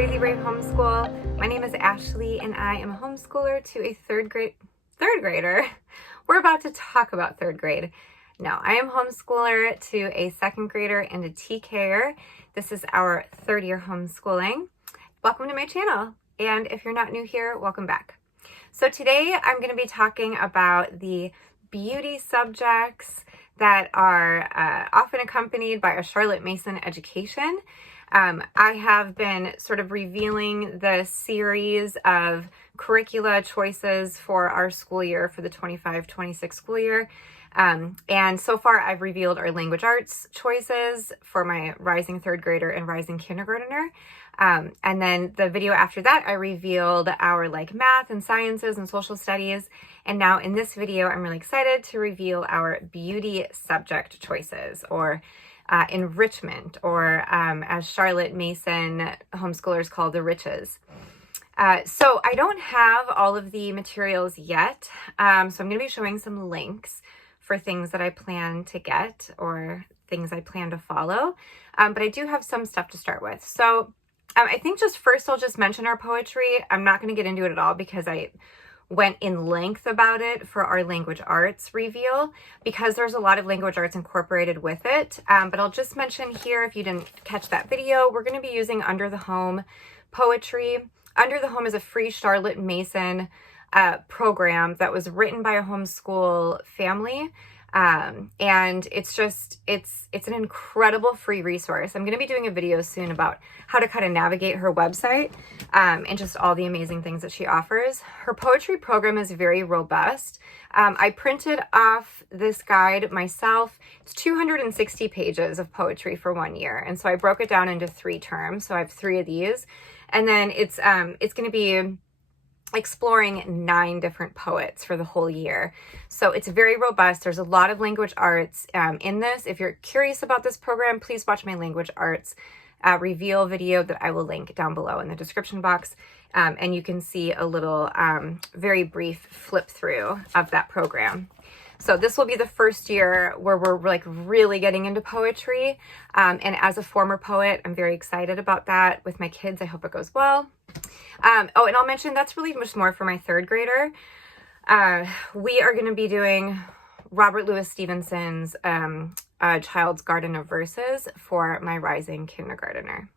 Crazy Brave Homeschool. My name is Ashley and I am a homeschooler to a third grader. We're about to talk about third grade. No, I am homeschooler to a second grader and a TKer. This is our third year homeschooling. Welcome to my channel. And if you're not new here, welcome back. So today I'm going to be talking about the beauty subjects that are often accompanied by a Charlotte Mason education. I have been sort of revealing the series of curricula choices for our school year for the 25-26 school year. And so far I've revealed our language arts choices for my rising third grader and rising kindergartner. And then the video after that, I revealed our math and sciences and social studies. And now in this video, I'm really excited to reveal our beauty subject choices, or enrichment, or as Charlotte Mason homeschoolers call the riches. So I don't have all of the materials yet. So I'm going to be showing some links for things that I plan to get or things I plan to follow. But I do have some stuff to start with. So I think just first I'll just mention our poetry. I'm not going to get into it at all because I went in length about it for our language arts reveal, because there's a lot of language arts incorporated with it. But I'll just mention here, if you didn't catch that video, we're going to be using Under the Home poetry. Under the Home is a free Charlotte Mason program that was written by a homeschool family. And it's an incredible free resource. I'm going to be doing a video soon about how to kind of navigate her website, and just all the amazing things that she offers. Her poetry program is very robust. I printed off this guide myself. It's 260 pages of poetry for 1 year. And so I broke it down into 3 terms. So I have 3 of these, and then it's going to be exploring 9 different poets for the whole year. So it's very robust. There's a lot of language arts in this. If you're curious about this program, please watch my language arts reveal video that I will link down below in the description box. And you can see a little very brief flip through of that program. So this will be the first year where we're really getting into poetry. And as a former poet, I'm very excited about that with my kids. I hope it goes well. Oh, and I'll mention that's really much more for my third grader. We are going to be doing Robert Louis Stevenson's A Child's Garden of Verses for my rising kindergartner.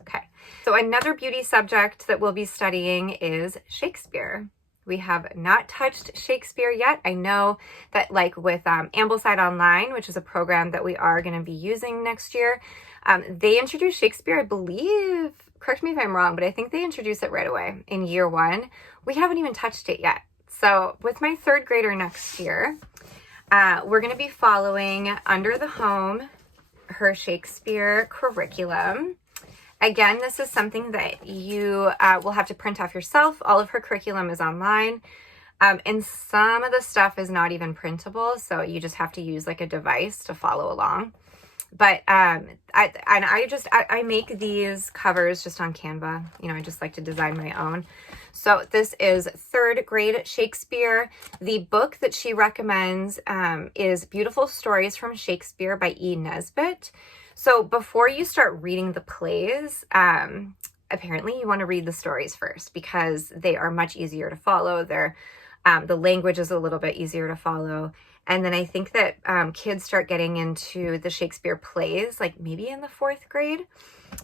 Okay, so another beauty subject that we'll be studying is Shakespeare. We have not touched Shakespeare yet. I know that with Ambleside Online, which is a program that we are going to be using next year, they introduced Shakespeare, I believe, correct me if I'm wrong, but I think they introduced it right away in year 1. We haven't even touched it yet. So with my third grader next year, we're going to be following Under the Home, her Shakespeare curriculum. Again, this is something that you will have to print off yourself. All of her curriculum is online. And some of the stuff is not even printable, so you just have to use a device to follow along. But I make these covers just on Canva. I just like to design my own. So this is third grade Shakespeare. The book that she recommends is Beautiful Stories from Shakespeare by E. Nesbit. So before you start reading the plays, apparently you want to read the stories first because they are much easier to follow. The language is a little bit easier to follow. And then I think that kids start getting into the Shakespeare plays, maybe in the 4th grade.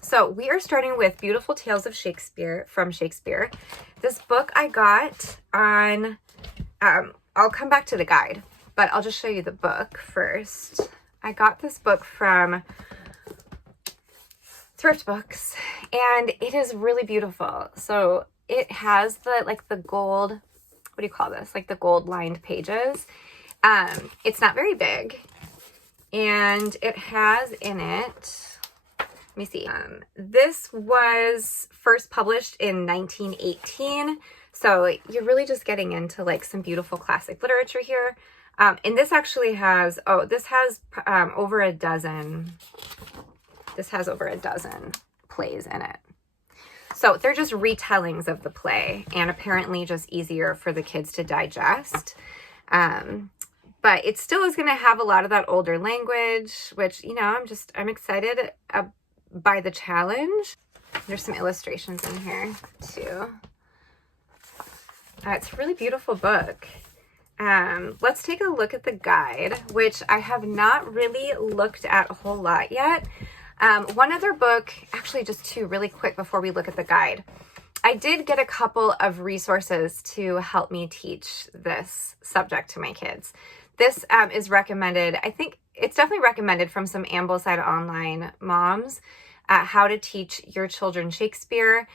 So we are starting with Beautiful Tales of Shakespeare from Shakespeare. This book I got on, I'll come back to the guide, but I'll just show you the book first. I got this book from Thrift Books, and it is really beautiful. So it has the gold, what do you call this? The gold lined pages. It's not very big, and it has in it, let me see, this was first published in 1918, so you're really just getting into some beautiful classic literature here. And this actually has, this has over a dozen plays in it. So they're just retellings of the play, and apparently just easier for the kids to digest. But it still is going to have a lot of that older language, which, I'm excited by the challenge. There's some illustrations in here too. It's a really beautiful book. Let's take a look at the guide, which I have not really looked at a whole lot yet. One other book, actually just two really quick before we look at the guide. I did get a couple of resources to help me teach this subject to my kids. This is recommended. I think it's definitely recommended from some Ambleside Online moms, how to teach your children Shakespeare.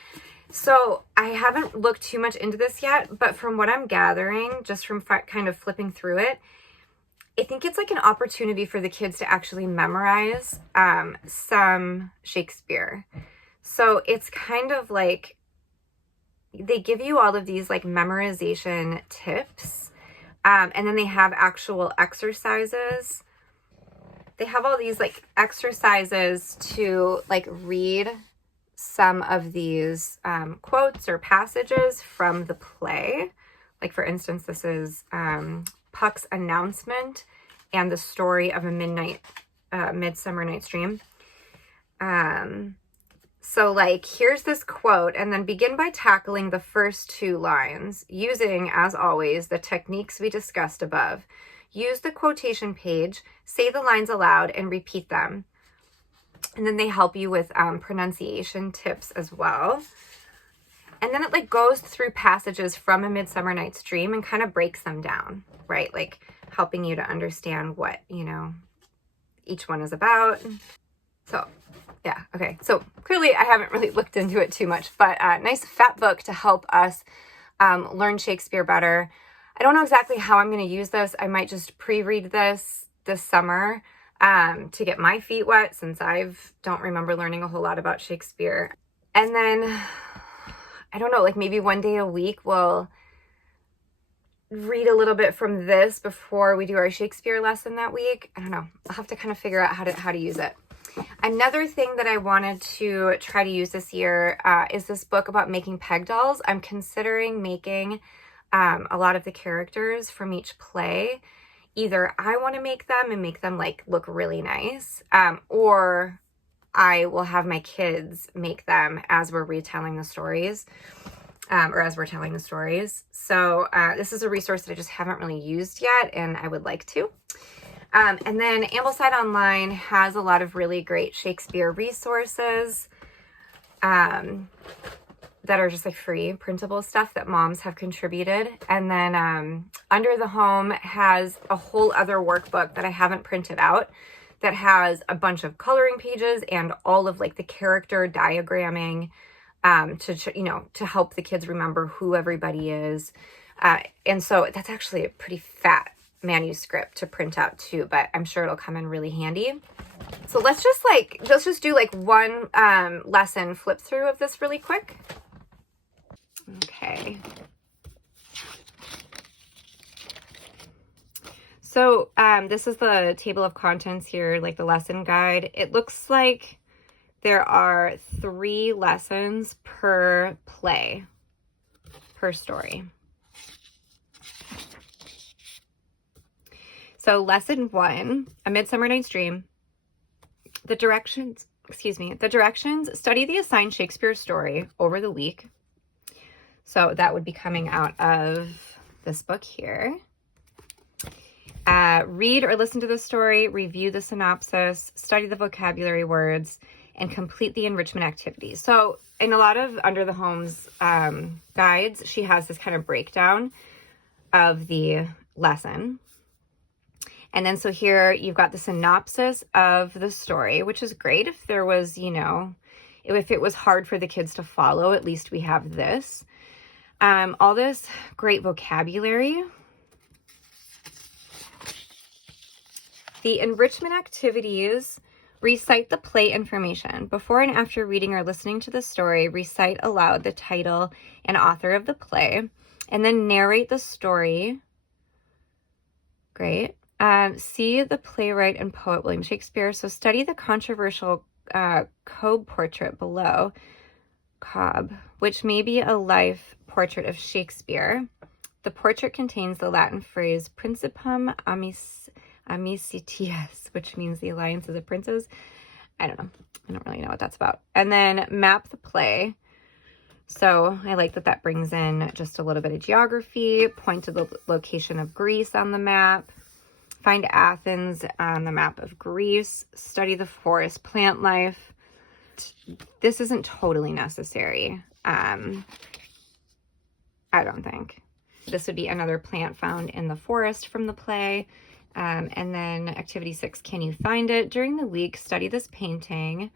So I haven't looked too much into this yet, but from what I'm gathering, just from kind of flipping through it, I think it's like an opportunity for the kids to actually memorize some Shakespeare. So it's kind of like they give you all of these like memorization tips, and then they have actual exercises. They have all these like exercises to like read some of these quotes or passages from the play. Like for instance, this is Puck's announcement and the story of a Midsummer Night's Dream. So like, here's this quote, and then begin by tackling the first two lines, using, as always, the techniques we discussed above. Use the quotation page, say the lines aloud, and repeat them. And then they help you with pronunciation tips as well. And then it like goes through passages from A Midsummer Night's Dream and kind of breaks them down, right? Like helping you to understand what, you know, each one is about. So yeah, okay. So clearly I haven't really looked into it too much, but nice fat book to help us learn Shakespeare better. I don't know exactly how I'm going to use this. I might just pre-read this summer to get my feet wet, since I don't remember learning a whole lot about Shakespeare. And then, I don't know, like maybe one day a week we'll read a little bit from this before we do our Shakespeare lesson that week. I don't know. I'll have to kind of figure out how to use it. Another thing that I wanted to try to use this year is this book about making peg dolls. I'm considering making a lot of the characters from each play. Either I want to make them and make them like look really nice, or I will have my kids make them as we're retelling the stories, or as we're telling the stories. So this is a resource that I just haven't really used yet, and I would like to. And then Ambleside Online has a lot of really great Shakespeare resources that are just like free printable stuff that moms have contributed. And then Under the Home has a whole other workbook that I haven't printed out that has a bunch of coloring pages and all of like the character diagramming to help the kids remember who everybody is. And so that's actually a pretty fat manuscript to print out too, but I'm sure it'll come in really handy. So let's just do like one lesson flip through of this really quick. Okay. So this is the table of contents here, like the lesson guide. It looks like there are 3 lessons per play, per story. So lesson 1, A Midsummer Night's Dream. The directions, study the assigned Shakespeare story over the week. So that would be coming out of this book here. Read or listen to the story, review the synopsis, study the vocabulary words, and complete the enrichment activities. So in a lot of Under the Home's guides, she has this kind of breakdown of the lesson. And then so here you've got the synopsis of the story, which is great. If there was, if it was hard for the kids to follow, at least we have this. All this great vocabulary. The enrichment activities, recite the play information. Before and after reading or listening to the story, recite aloud the title and author of the play, and then narrate the story. Great. See the playwright and poet William Shakespeare. So study the controversial Cobb portrait below, which may be a life portrait of Shakespeare. The portrait contains the Latin phrase Principum Amicitias, which means the alliance of the princes. I don't know. I don't really know what that's about. And then map the play. So I like that that brings in just a little bit of geography, point to the location of Greece on the map, find Athens on the map of Greece, study the forest plant life. This isn't totally necessary. I don't think. This would be another plant found in the forest from the play. And then activity 6, can you find it? During the week, study this painting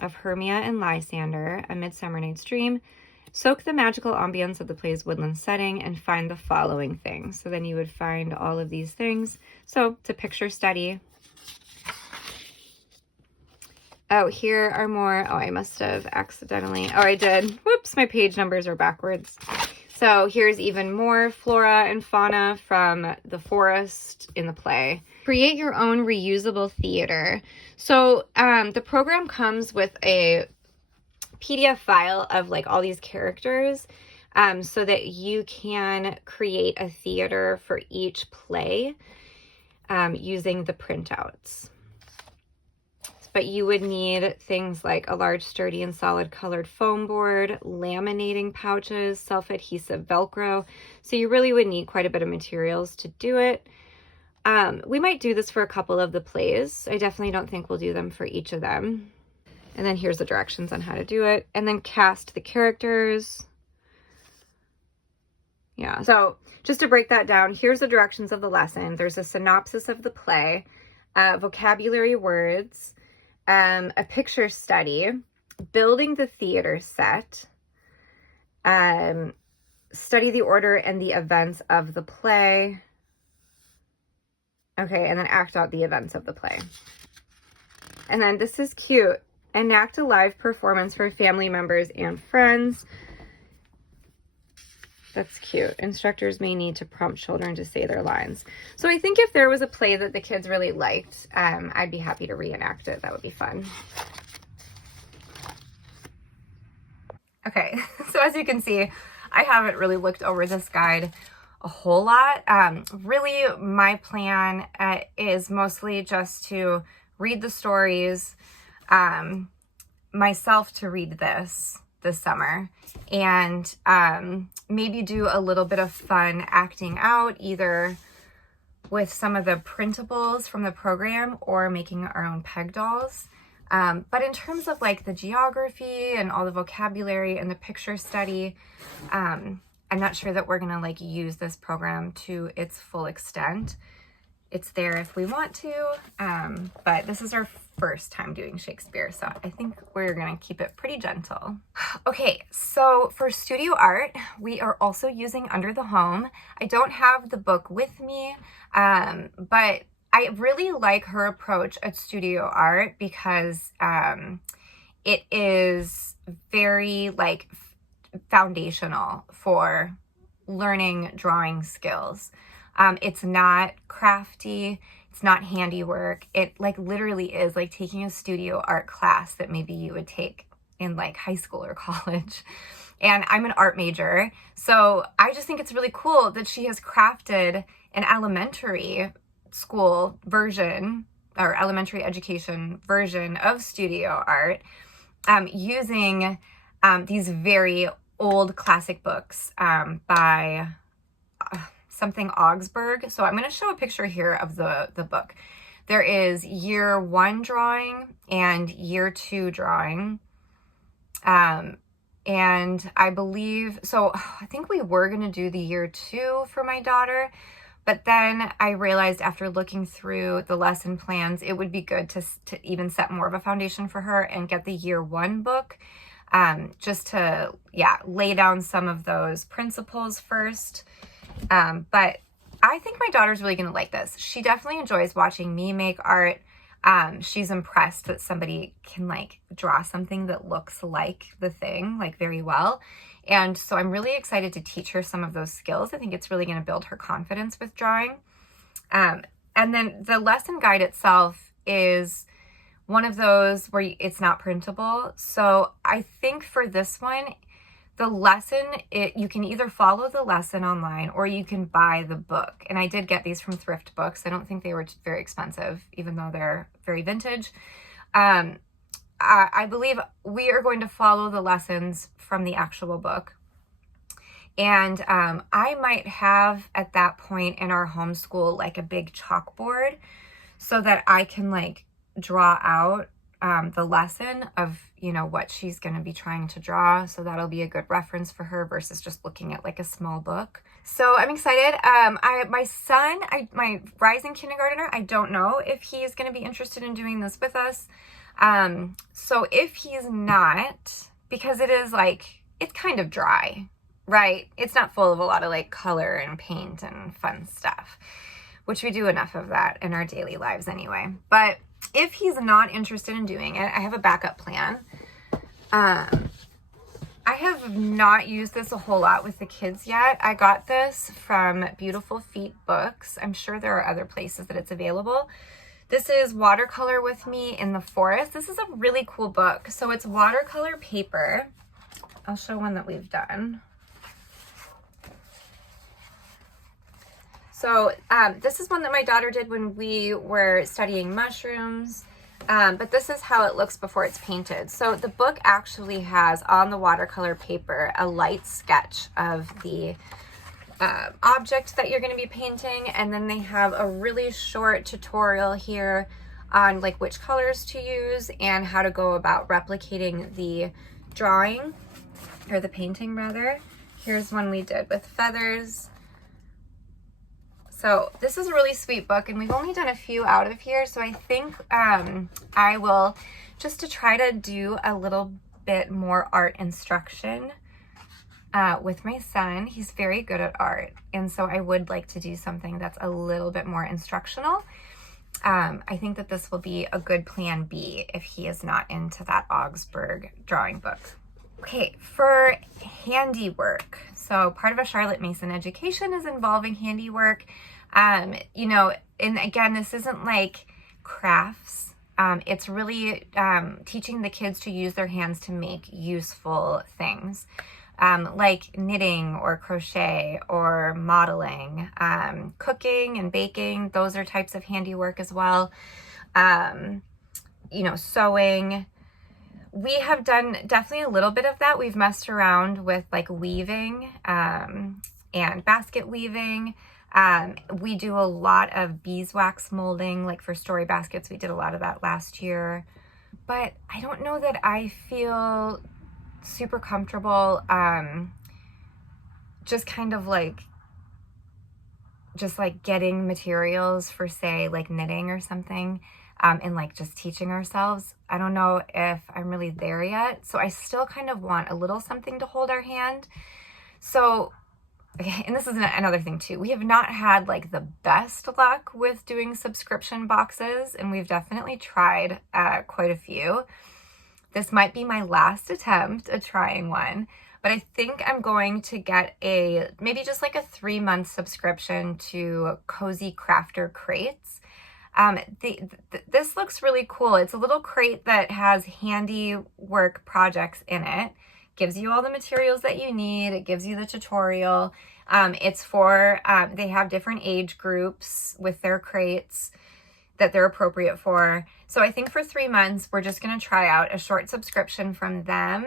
of Hermia and Lysander, A Midsummer Night's Dream. Soak the magical ambience of the play's woodland setting and find the following things. So then you would find all of these things. So to picture study. Oh, here are more. Oh, I must have accidentally. Oh, I did. Whoops, my page numbers are backwards. So here's even more flora and fauna from the forest in the play. Create your own reusable theater. So the program comes with a PDF file of like all these characters so that you can create a theater for each play using the printouts. But you would need things like a large, sturdy, and solid colored foam board, laminating pouches, self-adhesive Velcro. So you really would need quite a bit of materials to do it. We might do this for a couple of the plays. I definitely don't think we'll do them for each of them. And then here's the directions on how to do it. And then cast the characters. Yeah, so just to break that down, here's the directions of the lesson. There's a synopsis of the play, vocabulary words, a picture study, building the theater set, study the order and the events of the play. Okay, and then act out the events of the play. And then this is cute. Enact a live performance for family members and friends. That's cute. Instructors may need to prompt children to say their lines. So I think if there was a play that the kids really liked, I'd be happy to reenact it. That would be fun. Okay, so as you can see, I haven't really looked over this guide a whole lot. Really, my plan is mostly just to read the stories, myself to read this summer, and maybe do a little bit of fun acting out, either with some of the printables from the program or making our own peg dolls. But in terms of like the geography and all the vocabulary and the picture study, I'm not sure that we're gonna like use this program to its full extent. It's there if we want to, but this is our first time doing Shakespeare, so I think we're gonna keep it pretty gentle. Okay, so for studio art, we are also using Under the Home. I don't have the book with me, but I really like her approach at studio art because it is very like foundational for learning drawing skills. It's not crafty, it's not handiwork. It like literally is like taking a studio art class that maybe you would take in like high school or college. And I'm an art major, so I just think it's really cool that she has crafted an elementary school version or elementary education version of studio art using these very old classic books by something Augsburg. So I'm going to show a picture here of the book. There is year 1 drawing and year 2 drawing. And I believe, so I think we were going to do the year 2 for my daughter, but then I realized after looking through the lesson plans, it would be good to even set more of a foundation for her and get the year 1 book, just to, lay down some of those principles first. But I think my daughter's really going to like this. She definitely enjoys watching me make art. She's impressed that somebody can like draw something that looks like the thing, like very well. And so I'm really excited to teach her some of those skills. I think it's really going to build her confidence with drawing. And then the lesson guide itself is one of those where it's not printable. So I think for this one, the lesson, you can either follow the lesson online or you can buy the book. And I did get these from thrift books. I don't think they were very expensive, even though they're very vintage. I believe we are going to follow the lessons from the actual book. And I might have at that point in our homeschool like a big chalkboard so that I can like draw out the lesson of, you know, what she's going to be trying to draw. So that'll be a good reference for her versus just looking at like a small book. So I'm excited. My son, my rising kindergartner, I don't know if he's going to be interested in doing this with us. So if he's not, because it is like, it's kind of dry, right? It's not full of a lot of like color and paint and fun stuff, which we do enough of that in our daily lives anyway. But if he's not interested in doing it, I have a backup plan. I have not used this a whole lot with the kids yet. I got this from Beautiful Feet Books. I'm sure there are other places that it's available. This is Watercolor with Me in the Forest. This is a really cool book. So it's watercolor paper. I'll show one that we've done. So this is one that my daughter did when we were studying mushrooms. But this is how it looks before it's painted. So the book actually has on the watercolor paper a light sketch of the object that you're going to be painting, and then they have a really short tutorial here on like which colors to use and how to go about replicating the drawing, or the painting rather. Here's one we did with feathers. So this is a really sweet book, and we've only done a few out of here, so I think I will, just to try to do a little bit more art instruction with my son. He's very good at art, and so I would like to do something that's a little bit more instructional. I think that this will be a good plan B if he is not into that Augsburg drawing book. Okay, for handiwork. So part of a Charlotte Mason education is involving handiwork. You know, and again, this isn't like crafts. It's really teaching the kids to use their hands to make useful things, like knitting or crochet or modeling, cooking and baking. Those are types of handiwork as well. You know, sewing. We have done definitely a little bit of that. We've messed around with like weaving and basket weaving. We do a lot of beeswax molding, like for story baskets. We did a lot of that last year. But I don't know that I feel super comfortable just kind of like getting materials for, say, like knitting or something. And like just teaching ourselves. I don't know if I'm really there yet. So I still kind of want a little something to hold our hand. So, okay, and this is another thing too. We have not had like the best luck with doing subscription boxes, and we've definitely tried quite a few. This might be my last attempt at trying one, but I think I'm going to get maybe just like a 3-month subscription to Cozy Crafter crates. This looks really cool. It's a little crate that has handiwork projects in it. Gives you all the materials that you need. It gives you the tutorial. It's for, they have different age groups with their crates that they're appropriate for. So I think for 3 months, we're just going to try out a short subscription from them.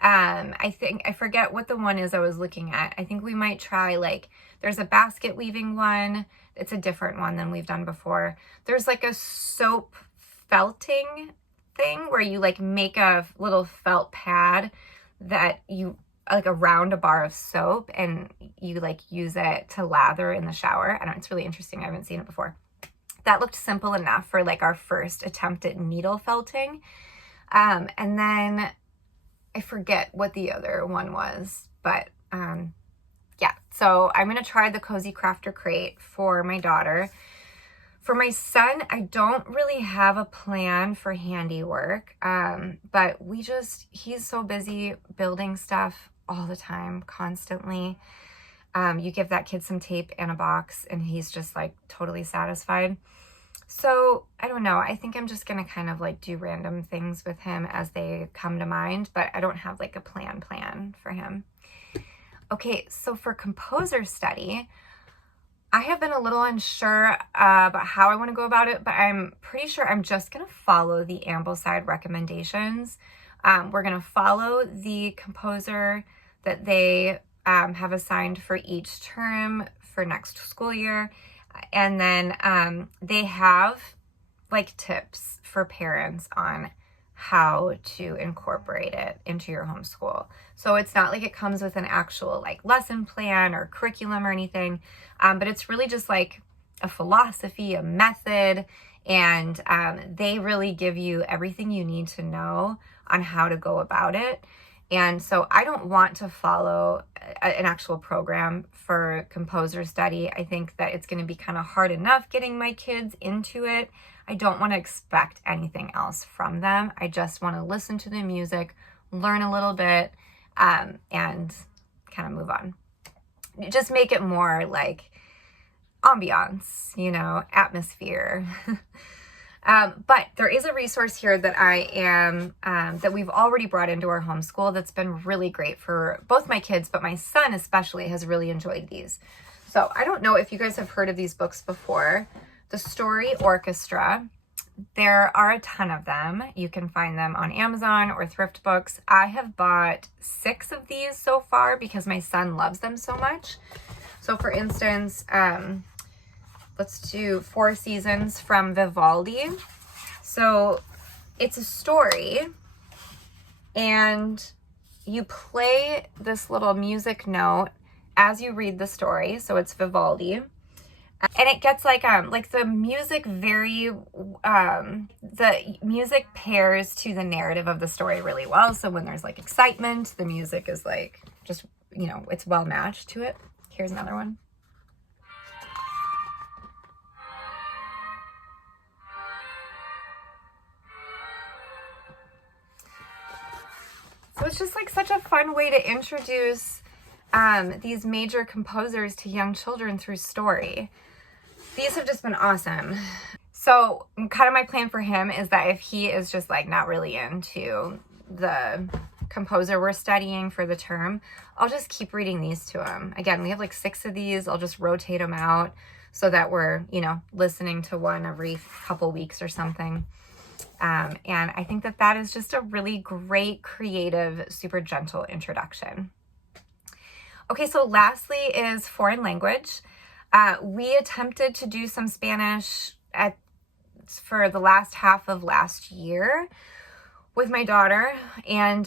I forget what the one is I was looking at. I think we might try like, there's a basket weaving one. It's a different one than we've done before. There's like a soap felting thing where you like make a little felt pad that you like around a bar of soap, and you like use it to lather in the shower. I don't know, it's really interesting. I haven't seen it before. That looked simple enough for like our first attempt at needle felting. And then I forget what the other one was, but yeah, so I'm going to try the Cozy Crafter crate for my daughter. For my son, I don't really have a plan for handiwork, but he's so busy building stuff all the time, constantly. You give that kid some tape and a box and he's just like totally satisfied. So I don't know. I think I'm just going to kind of like do random things with him as they come to mind, but I don't have like a plan for him. Okay, so for composer study, I have been a little unsure about how I want to go about it, but I'm pretty sure I'm just going to follow the Ambleside recommendations. We're going to follow the composer that they have assigned for each term for next school year. And then they have like tips for parents on how to incorporate it into your homeschool. So it's not like it comes with an actual like lesson plan or curriculum or anything, but it's really just like a philosophy, a method, and they really give you everything you need to know on how to go about it. And so I don't want to follow an actual program for composer study. I think that it's going to be kind of hard enough getting my kids into it. I don't want to expect anything else from them. I just want to listen to the music, learn a little bit, and kind of move on. Just make it more like ambiance, you know, atmosphere. But there is a resource here that that we've already brought into our homeschool that's been really great for both my kids, but my son especially has really enjoyed these. So I don't know if you guys have heard of these books before. The Story Orchestra. There are a ton of them. You can find them on Amazon or Thrift Books. I have bought 6 of these so far because my son loves them so much. So for instance, let's do 4 Seasons from Vivaldi. So it's a story and you play this little music note as you read the story. So it's Vivaldi. And it gets like the music the music pairs to the narrative of the story really well. So when there's like excitement, the music is like just, you know, it's well matched to it. Here's another one. So it's just like such a fun way to introduce these major composers to young children through story. These have just been awesome. So kind of my plan for him is that if he is just like not really into the composer we're studying for the term, I'll just keep reading these to him. Again, we have like 6 of these. I'll just rotate them out so that we're, you know, listening to one every couple weeks or something. And I think that that is just a really great, creative, super gentle introduction. Okay, so lastly is foreign language. We attempted to do some Spanish for the last half of last year with my daughter, and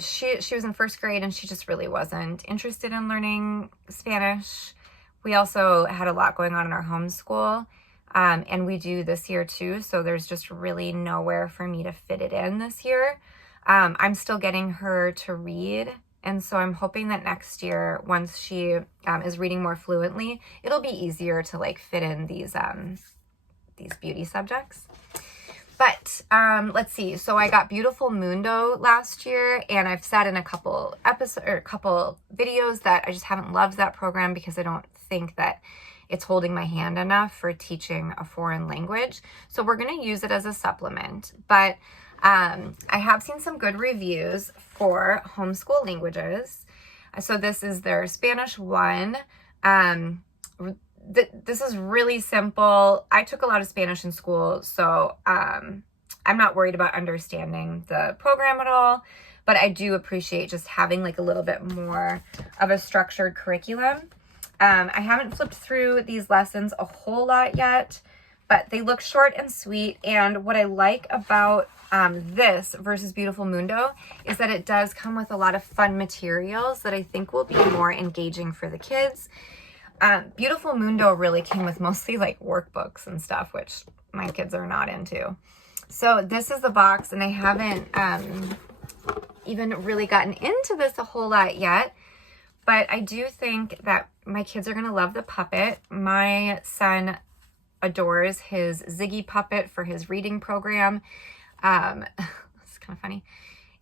she was in 1st grade and she just really wasn't interested in learning Spanish. We also had a lot going on in our homeschool, and we do this year too, so there's just really nowhere for me to fit it in this year. I'm still getting her to read. And so I'm hoping that next year, once she is reading more fluently, it'll be easier to like fit in these beauty subjects. But let's see. So I got Beautiful Mundo last year, and I've said in a couple videos that I just haven't loved that program because I don't think that it's holding my hand enough for teaching a foreign language. So we're going to use it as a supplement. But I have seen some good reviews for Homeschool Languages. So this is their Spanish one. This is really simple. I took a lot of Spanish in school, so I'm not worried about understanding the program at all, but I do appreciate just having like a little bit more of a structured curriculum. I haven't flipped through these lessons a whole lot yet, but they look short and sweet. And what I like about this versus Beautiful Mundo is that it does come with a lot of fun materials that I think will be more engaging for the kids. Beautiful Mundo really came with mostly like workbooks and stuff, which my kids are not into. So this is the box, and I haven't even really gotten into this a whole lot yet, but I do think that my kids are going to love the puppet. My son adores his Ziggy puppet for his reading program. It's kind of funny.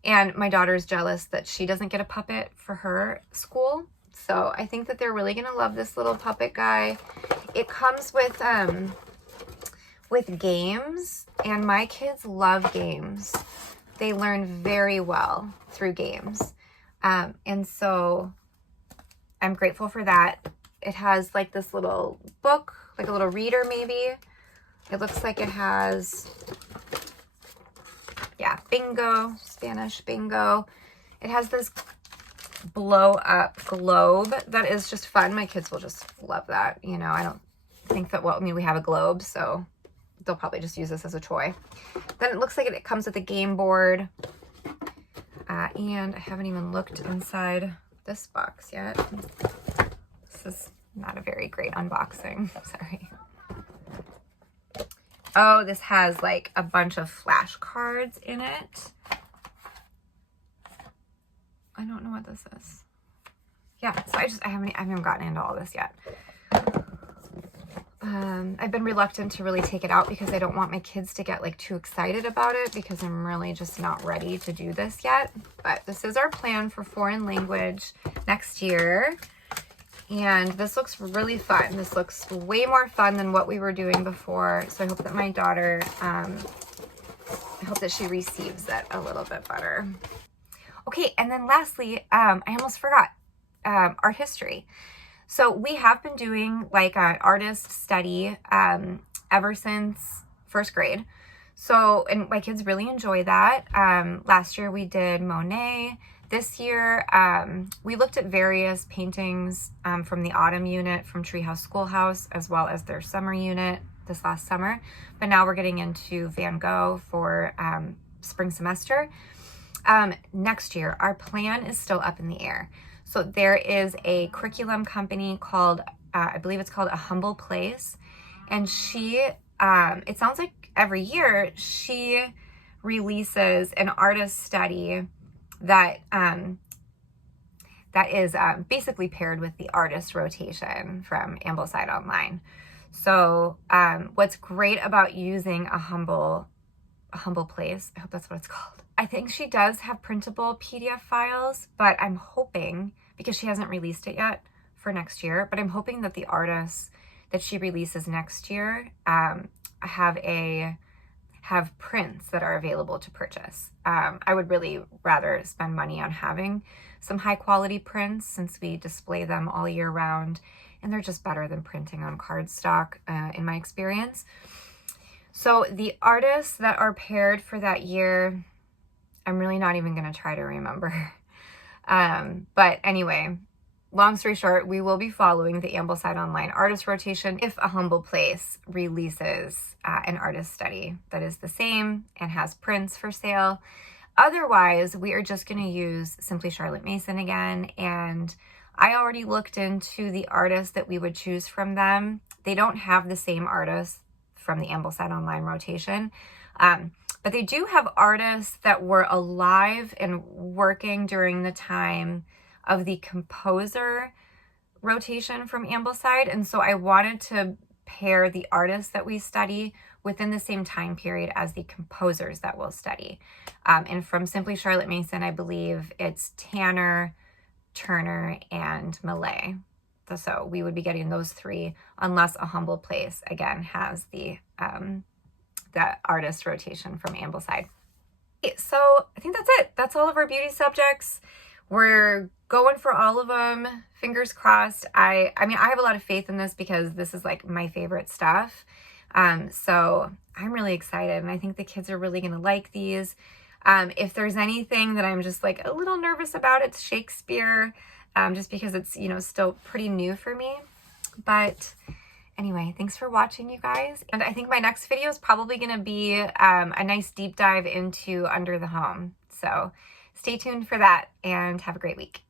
And my daughter's jealous that she doesn't get a puppet for her school. So I think that they're really going to love this little puppet guy. It comes with games, and my kids love games. They learn very well through games. And so I'm grateful for that. it has like this little book, like a little reader maybe. It looks like it has, yeah, bingo, Spanish bingo. It has this blow up globe that is just fun. My kids will just love that. You know, I don't think that, well, I mean, we have a globe, so they'll probably just use this as a toy. Then it looks like it comes with a game board. And I haven't even looked inside this box yet. This is not a very great unboxing. Sorry. Oh, this has like a bunch of flashcards in it. I don't know what this is. Yeah, so I haven't gotten into all this yet. I've been reluctant to really take it out because I don't want my kids to get like too excited about it, because I'm really just not ready to do this yet. But this is our plan for foreign language next year. And this looks really fun. This looks way more fun than what we were doing before. So I hope that my daughter, I hope that she receives it a little bit better. Okay, and then lastly, I almost forgot, art history. So we have been doing like an artist study ever since first grade. So, and my kids really enjoy that. Last year we did Monet. This year we looked at various paintings from the autumn unit from Treehouse Schoolhouse, as well as their summer unit this last summer. But now we're getting into Van Gogh for spring semester. Next year, our plan is still up in the air. So there is a curriculum company called, I believe it's called A Humble Place. And she, it sounds like every year she releases an artist study that, that is basically paired with the artist rotation from Ambleside Online. So what's great about using a humble place, I hope that's what it's called. I think she does have printable PDF files, but I'm hoping, because she hasn't released it yet for next year, but I'm hoping that the artists that she releases next year have prints that are available to purchase. I would really rather spend money on having some high quality prints, since we display them all year round, and they're just better than printing on cardstock in my experience. So the artists that are paired for that year, I'm really not even going to try to remember. But anyway, long story short, we will be following the Ambleside Online artist rotation if A Humble Place releases an artist study that is the same and has prints for sale. Otherwise, we are just going to use Simply Charlotte Mason again. And I already looked into the artists that we would choose from them. They don't have the same artists from the Ambleside Online rotation. But they do have artists that were alive and working during the time of the composer rotation from Ambleside. And so I wanted to pair the artists that we study within the same time period as the composers that we'll study. And from Simply Charlotte Mason, I believe it's Tanner, Turner, and Millay. So we would be getting those three, unless A Humble Place, again, has the artist rotation from Ambleside. Okay, so I think that's it. That's all of our beauty subjects. We're going for all of them. Fingers crossed. I mean, I have a lot of faith in this because this is like my favorite stuff. So I'm really excited, and I think the kids are really going to like these. If there's anything that I'm just like a little nervous about, it's Shakespeare, just because it's, you know, still pretty new for me. But anyway, thanks for watching, you guys. And I think my next video is probably going to be a nice deep dive into Under the Home. So stay tuned for that, and have a great week.